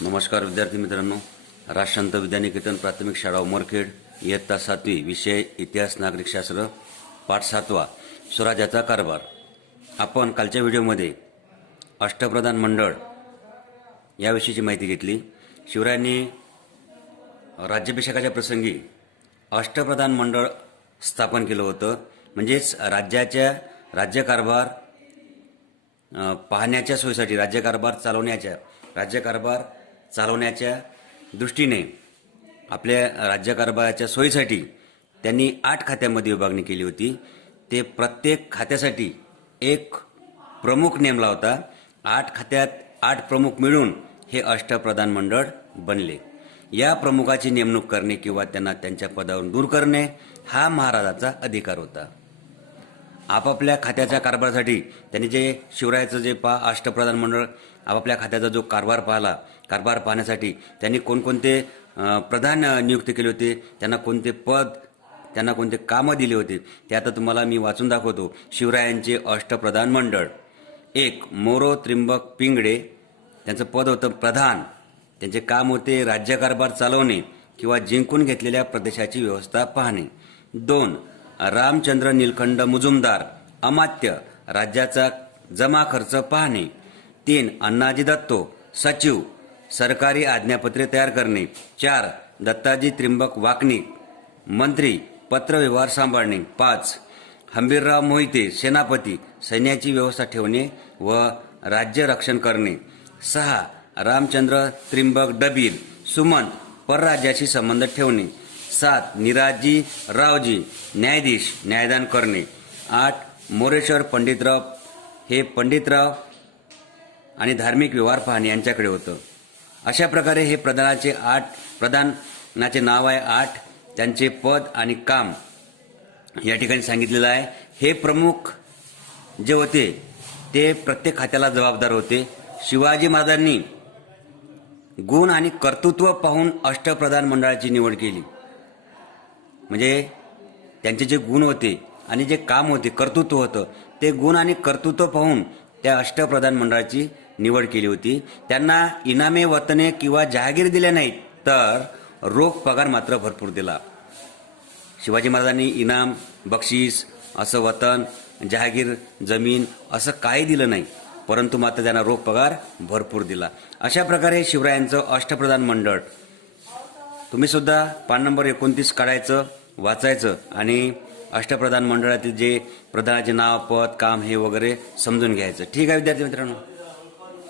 नमस्कार विद्यार्थी मित्रांनो, राष्ट्रसंत विद्यानिकेतन प्राथमिक शाळा उमरखेड इयत्ता 7वी विषय इतिहास नागरिकशास्त्र पाठ 7वा स्वराज्याचा कारभार। आपण कालच्या व्हिडिओमध्ये अष्टप्रधान मंडळ याविषयीची माहिती घेतली। शिवरायांनी राज्याभिषेकाच्या प्रसंगी अष्टप्रधान मंडळ स्थापन केलं होतं, म्हणजेच राज्यकारभार पाहण्याच्या सोयीसाठी राज्यकारभार चालवण्याच्या दृष्टीने आपल्या राज्यकारभाराच्या सोयीसाठी त्यांनी 8 खात्यामध्ये विभागणी केली होती। ते प्रत्येक खात्यासाठी एक प्रमुख नेमला होता। 8 खात्यात 8 प्रमुख मिळून हे अष्टप्रधान मंडळ बनले। या प्रमुखाची नेमणूक करणे किंवा त्यांना त्यांच्या पदावरून दूर करणे हा महाराजाचा अधिकार होता। आपापल्या खात्याच्या कारभारासाठी त्यांनी शिवरायाचं अष्टप्रधान मंडळ आपापल्या खात्याचा जो कारभार पाहण्यासाठी त्यांनी कोणकोणते प्रधान नियुक्त केले होते, त्यांना कोणते पद, त्यांना कोणते कामं दिले होते ते आता तुम्हाला मी वाचून दाखवतो। शिवरायांचे अष्टप्रधान मंडळ: 1. मोरो त्रिंबक पिंगळे, त्यांचं पद होतं प्रधान। त्यांचे काम होते राज्यकारभार चालवणे किंवा जिंकून घेतलेल्या प्रदेशाची व्यवस्था पाहणे। 2. रामचंद्र निलखंड मुजुमदार, अमात्य, राज्याचा जमा खर्च पाहणे। 3. अण्णाजी दत्तो, सचिव, सरकारी आज्ञापत्रे तयार करणे। 4. दत्ताजी त्रिंबक वाकनिक, मंत्री, पत्रव्यवहार सांभाळणे। 5. हंबीरराव मोहिते, सेनापती, सैन्याची व्यवस्था ठेवणे व राज्य रक्षण करणे। 6. रामचंद्र त्रिंबक डबीर, सुमंत, परराज्याशी संबंध ठेवणे। 7. निराजी रावजी, न्यायाधीश, न्यायदान करणे। 8. मोरेश्वर पंडितराव, हे पंडितराव आणि धार्मिक व्यवहार पाहणे यांच्याकडे होतं। अशा प्रकारे हे प्रधानाचे नाव आहे 8, त्यांचे पद आणि काम या ठिकाणी सांगितलेलं आहे। हे प्रमुख जे होते ते प्रत्येक खात्याला जबाबदार होते। शिवाजी महाराजांनी गुण आणि कर्तृत्व पाहून अष्टप्रधान मंडळाची निवड केली, म्हणजे त्यांचे जे गुण होते आणि जे काम होते, कर्तृत्व होतं, ते गुण आणि कर्तृत्व पाहून त्या अष्टप्रधान मंडळाची निवड केली होती। त्यांना इनामे, वतने किंवा जहागीर दिल्या नाहीत, तर रोख पगार मात्र भरपूर दिला। शिवाजी महाराजांनी इनाम, बक्षीस, असं वतन, जहागीर, जमीन असं काही दिलं नाही, परंतु मात्र त्यांना रोख पगार भरपूर दिला। अशा प्रकारे शिवरायांचं अष्टप्रधान मंडळ, तुम्ही सुद्धा पान नंबर 29 काढायचं, वाचायचं आणि अष्टप्रधान मंडळातील जे प्रधानाचे नाव, पद, काम हे वगैरे समजून घ्यायचं। ठीक आहे विद्यार्थी मित्रांनो।